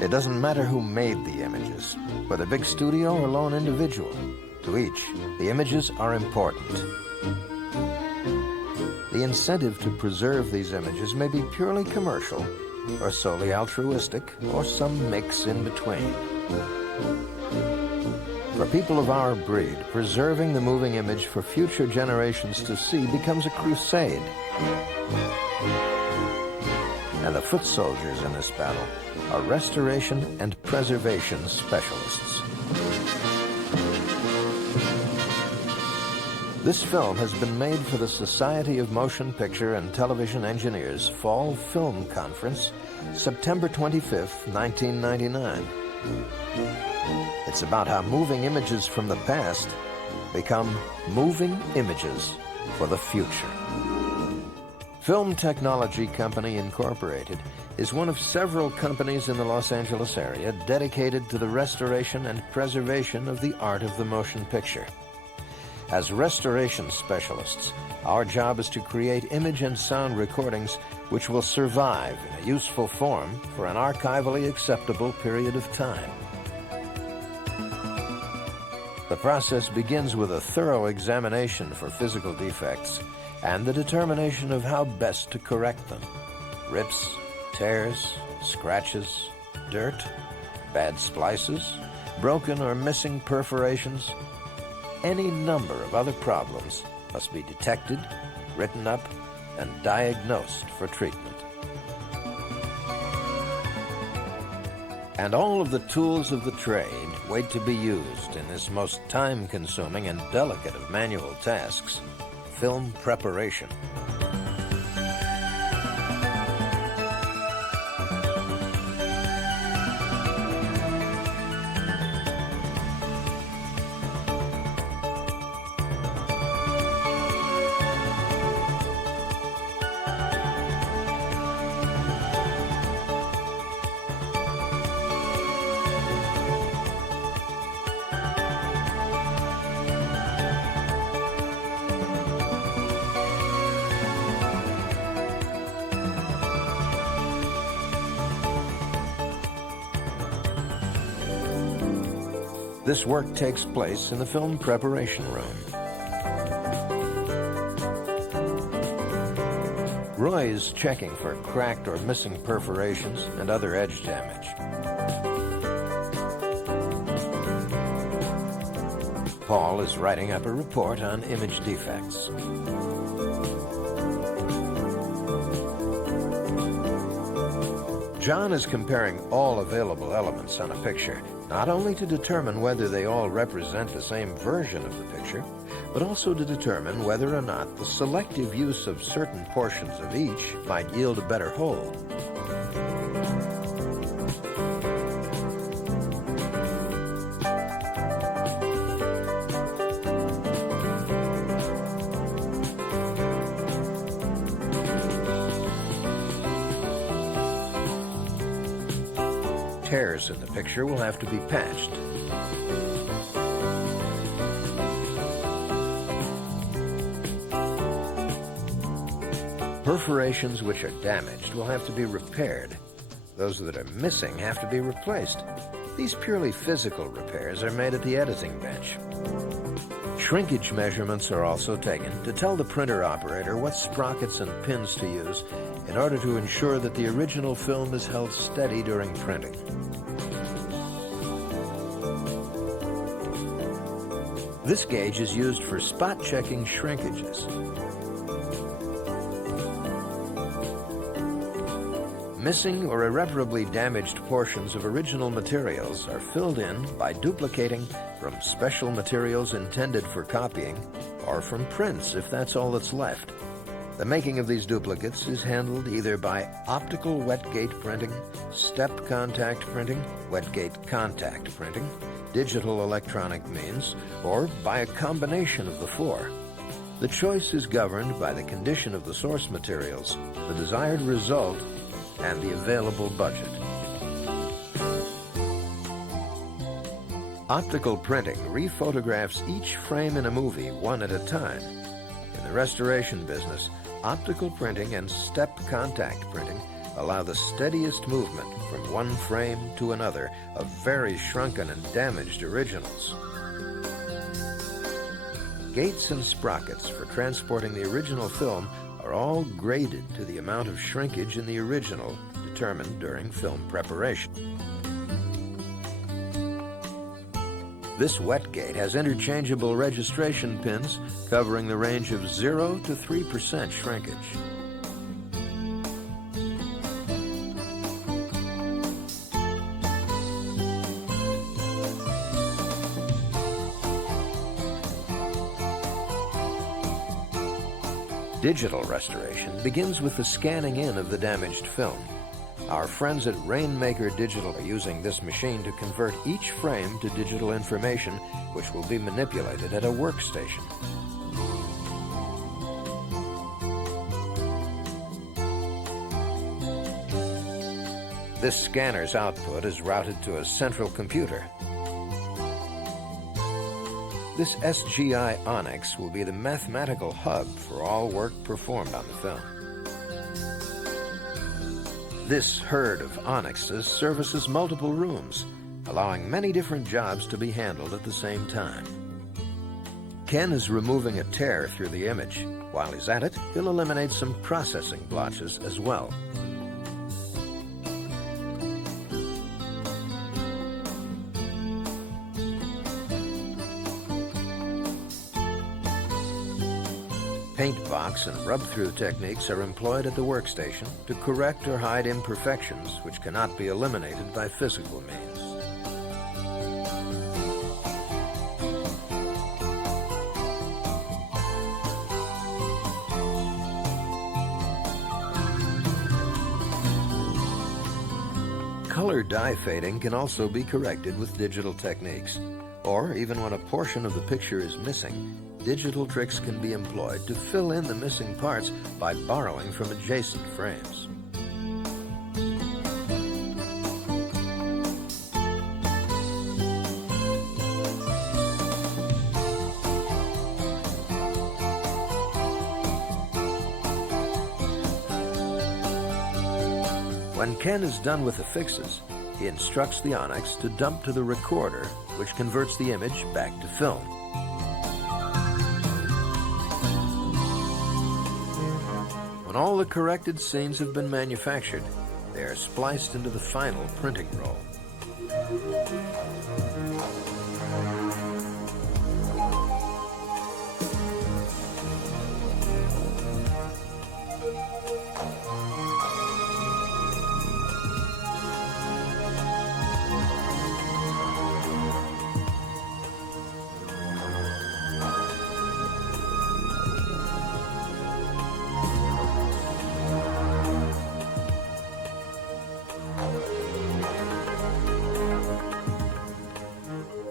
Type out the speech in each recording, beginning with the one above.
It doesn't matter who made the images, whether big studio or lone individual. To each, the images are important. The incentive to preserve these images may be purely commercial, or solely altruistic, or some mix in between. For people of our breed, preserving the moving image for future generations to see becomes a crusade. And the foot soldiers in this battle are restoration and preservation specialists. This film has been made for the Society of Motion Picture and Television Engineers Fall Film Conference, September 25th, 1999. It's about how moving images from the past become moving images for the future. Film Technology Company Incorporated is one of several companies in the Los Angeles area dedicated to the restoration and preservation of the art of the motion picture. As restoration specialists, our job is to create image and sound recordings which will survive in a useful form for an archivally acceptable period of time. The process begins with a thorough examination for physical defects and the determination of how best to correct them. Rips, tears, scratches, dirt, bad splices, broken or missing perforations. Any number of other problems must be detected, written up, and diagnosed for treatment. And all of the tools of the trade wait to be used in this most time-consuming and delicate of manual tasks, film preparation. This work takes place in the film preparation room. Roy is checking for cracked or missing perforations and other edge damage. Paul is writing up a report on image defects. John is comparing all available elements on a picture, not only to determine whether they all represent the same version of the picture, but also to determine whether or not the selective use of certain portions of each might yield a better whole. Tears in the picture will have to be patched. Perforations which are damaged will have to be repaired. Those that are missing have to be replaced. These purely physical repairs are made at the editing bench. Shrinkage measurements are also taken to tell the printer operator what sprockets and pins to use in order to ensure that the original film is held steady during printing. This gauge is used for spot-checking shrinkages. Missing or irreparably damaged portions of original materials are filled in by duplicating from special materials intended for copying or from prints if that's all that's left. The making of these duplicates is handled either by optical wet gate printing, step contact printing, wet gate contact printing, digital electronic means, or by a combination of the four. The choice is governed by the condition of the source materials, the desired result, and the available budget. Optical printing rephotographs each frame in a movie one at a time. In the restoration business, optical printing and step contact printing allow the steadiest movement from one frame to another of very shrunken and damaged originals. Gates and sprockets for transporting the original film are all graded to the amount of shrinkage in the original determined during film preparation. This wet gate has interchangeable registration pins covering the range of 0 to 3% shrinkage. Digital restoration begins with the scanning in of the damaged film. Our friends at Rainmaker Digital are using this machine to convert each frame to digital information, which will be manipulated at a workstation. This scanner's output is routed to a central computer. This SGI Onyx will be the mathematical hub for all work performed on the film. This herd of Onyxes services multiple rooms, allowing many different jobs to be handled at the same time. Ken is removing a tear through the image. While he's at it, he'll eliminate some processing blotches as well. Paint box and rub-through techniques are employed at the workstation to correct or hide imperfections which cannot be eliminated by physical means. Color dye fading can also be corrected with digital techniques, or even when a portion of the picture is missing, digital tricks can be employed to fill in the missing parts by borrowing from adjacent frames. When Ken is done with the fixes, he instructs the Onyx to dump to the recorder, which converts the image back to film. When all the corrected scenes have been manufactured, they are spliced into the final printing roll.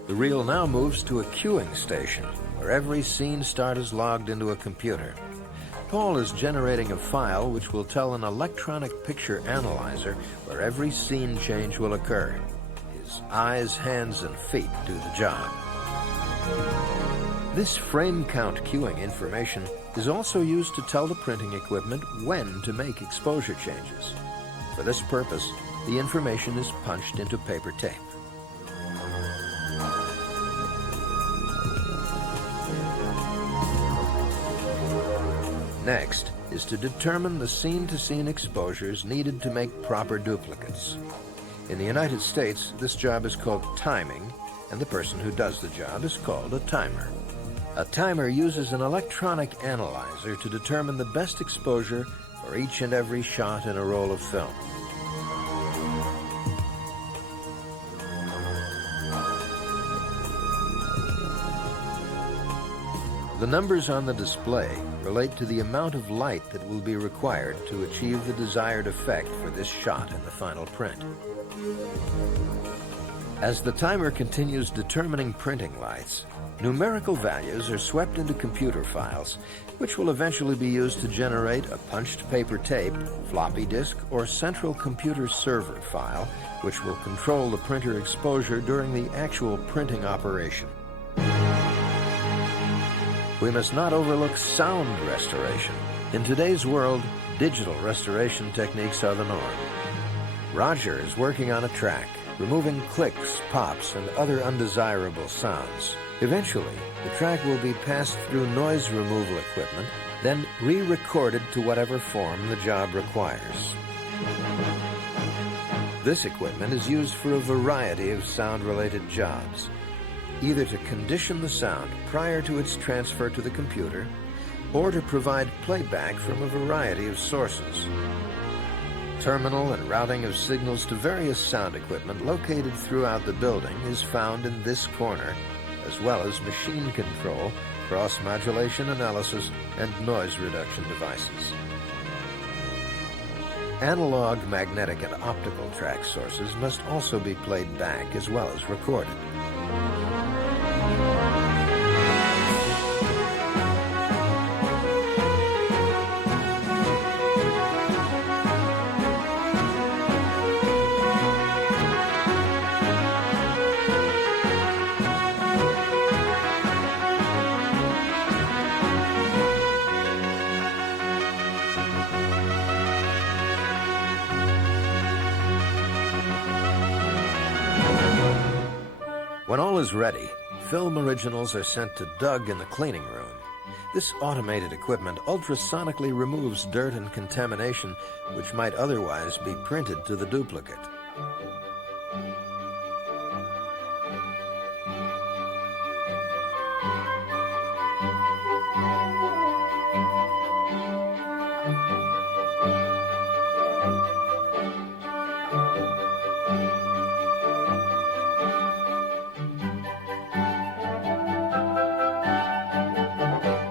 The reel now moves to a queuing station, where every scene start is logged into a computer. Paul is generating a file which will tell an electronic picture analyzer where every scene change will occur. His eyes, hands, and feet do the job. This frame count queuing information is also used to tell the printing equipment when to make exposure changes. For this purpose, the information is punched into paper tape. Next is to determine the scene-to-scene exposures needed to make proper duplicates. In the United States, this job is called timing, and the person who does the job is called a timer. A timer uses an electronic analyzer to determine the best exposure for each and every shot in a roll of film. The numbers on the display relate to the amount of light that will be required to achieve the desired effect for this shot in the final print. As the timer continues determining printing lights, numerical values are swept into computer files, which will eventually be used to generate a punched paper tape, floppy disk, or central computer server file, which will control the printer exposure during the actual printing operation. We must not overlook sound restoration. In today's world, Digital restoration techniques are the norm. Roger is working on a track, removing clicks, pops, and other undesirable sounds. Eventually, the track will be passed through noise removal equipment, then re-recorded to whatever form the job requires. This equipment is used for a variety of sound-related jobs, either to condition the sound prior to its transfer to the computer, or to provide playback from a variety of sources. Terminal and routing of signals to various sound equipment located throughout the building is found in this corner, as well as machine control, cross-modulation analysis, and noise reduction devices. Analog, magnetic, and optical track sources must also be played back as well as recorded. When all is ready, film originals are sent to Doug in the cleaning room. This automated equipment ultrasonically removes dirt and contamination which might otherwise be printed to the duplicate.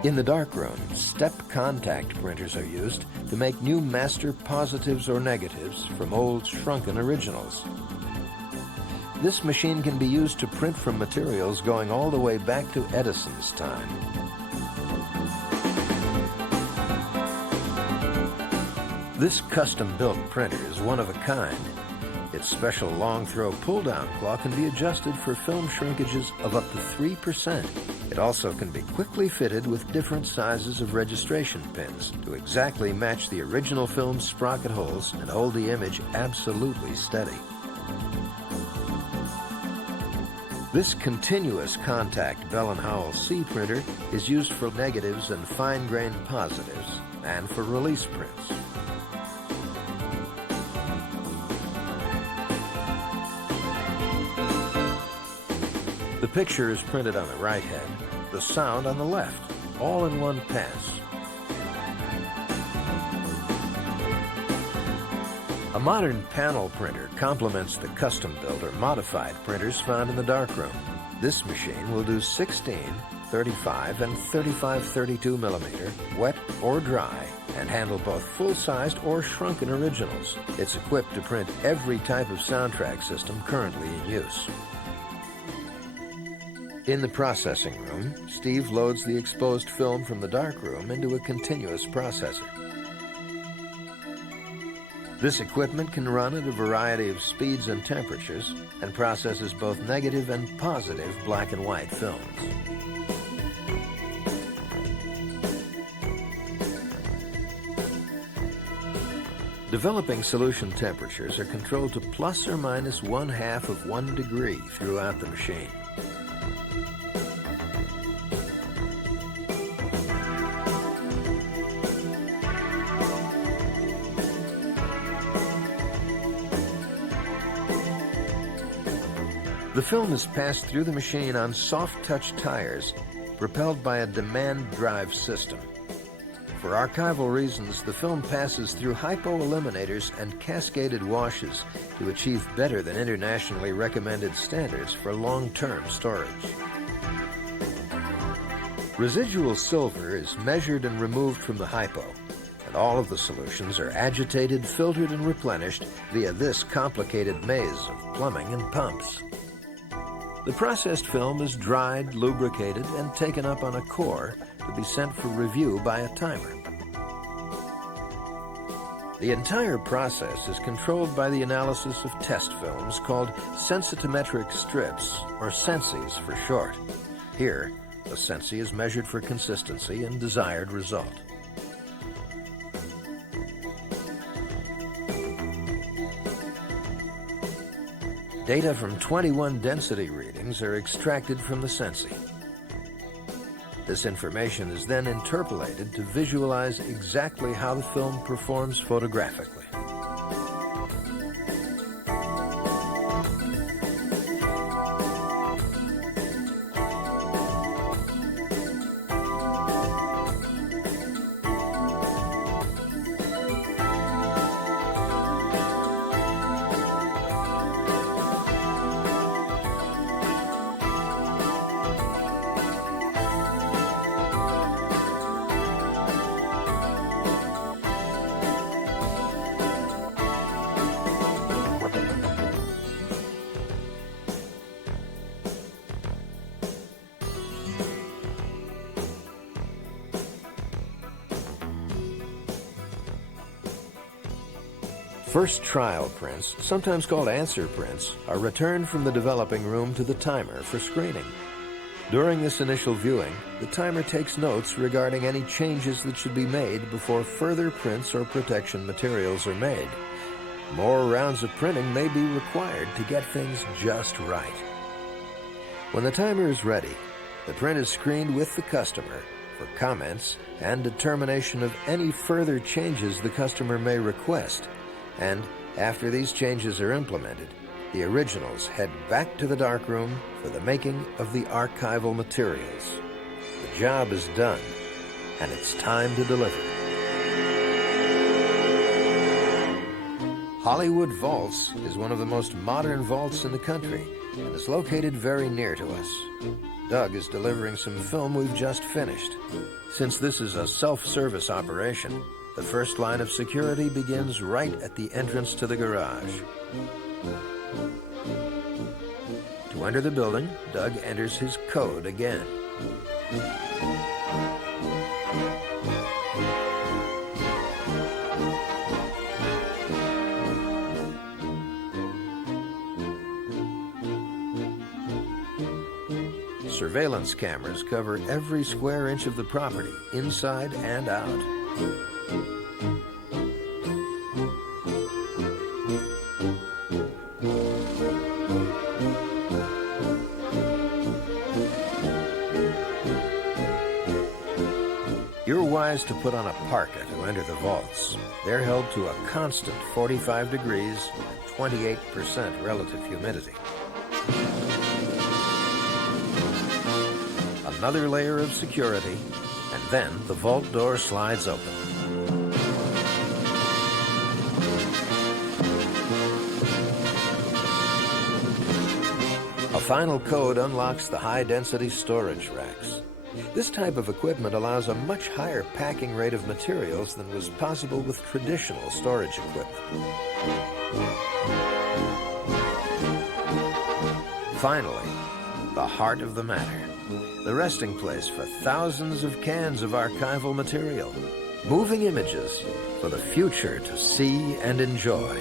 In the darkroom, step contact printers are used to make new master positives or negatives from old shrunken originals. This machine can be used to print from materials going all the way back to Edison's time. This custom-built printer is one of a kind. Its special long-throw pull-down claw can be adjusted for film shrinkages of up to 3%. It also can be quickly fitted with different sizes of registration pins to exactly match the original film's sprocket holes and hold the image absolutely steady. This continuous contact Bell & Howell C printer is used for negatives and fine-grained positives and for release prints. The picture is printed on the right head, the sound on the left, all in one pass. A modern panel printer complements the custom-built or modified printers found in the darkroom. This machine will do 16, 35, and 35-32 millimeter, wet or dry, and handle both full-sized or shrunken originals. It's equipped to print every type of soundtrack system currently in use. In the processing room, Steve loads the exposed film from the darkroom into a continuous processor. This equipment can run at a variety of speeds and temperatures and processes both negative and positive black and white films. Developing solution temperatures are controlled to plus or minus 1/2 of 1 degree throughout the machine. The film is passed through the machine on soft-touch tires propelled by a demand drive system. For archival reasons, the film passes through hypo-eliminators and cascaded washes to achieve better than internationally recommended standards for long-term storage. Residual silver is measured and removed from the hypo, and all of the solutions are agitated, filtered, and replenished via this complicated maze of plumbing and pumps. The processed film is dried, lubricated, and taken up on a core to be sent for review by a timer. The entire process is controlled by the analysis of test films called sensitometric strips, or sensies for short. Here, a sensi is measured for consistency and desired result. Data from 21 density readings are extracted from the sensing. This information is then interpolated to visualize exactly how the film performs photographically. First trial prints, sometimes called answer prints, are returned from the developing room to the timer for screening. During this initial viewing, the timer takes notes regarding any changes that should be made before further prints or protection materials are made. More rounds of printing may be required to get things just right. When the timer is ready, the print is screened with the customer for comments and determination of any further changes the customer may request. And after these changes are implemented, the originals head back to the darkroom for the making of the archival materials. The job is done, and it's time to deliver. Hollywood Vaults is one of the most modern vaults in the country and is located very near to us. Doug is delivering some film we've just finished. Since this is a self-service operation, the first line of security begins right at the entrance to the garage. To enter the building, Doug enters his code again. Surveillance cameras cover every square inch of the property, inside and out. You're wise to put on a parka to enter the vaults. They're held to a constant 45 degrees and 28% relative humidity. Another layer of security, and then the vault door slides open. A final code unlocks the high-density storage racks. This type of equipment allows a much higher packing rate of materials than was possible with traditional storage equipment. Finally, the heart of the matter. The resting place for thousands of cans of archival material. Moving images for the future to see and enjoy.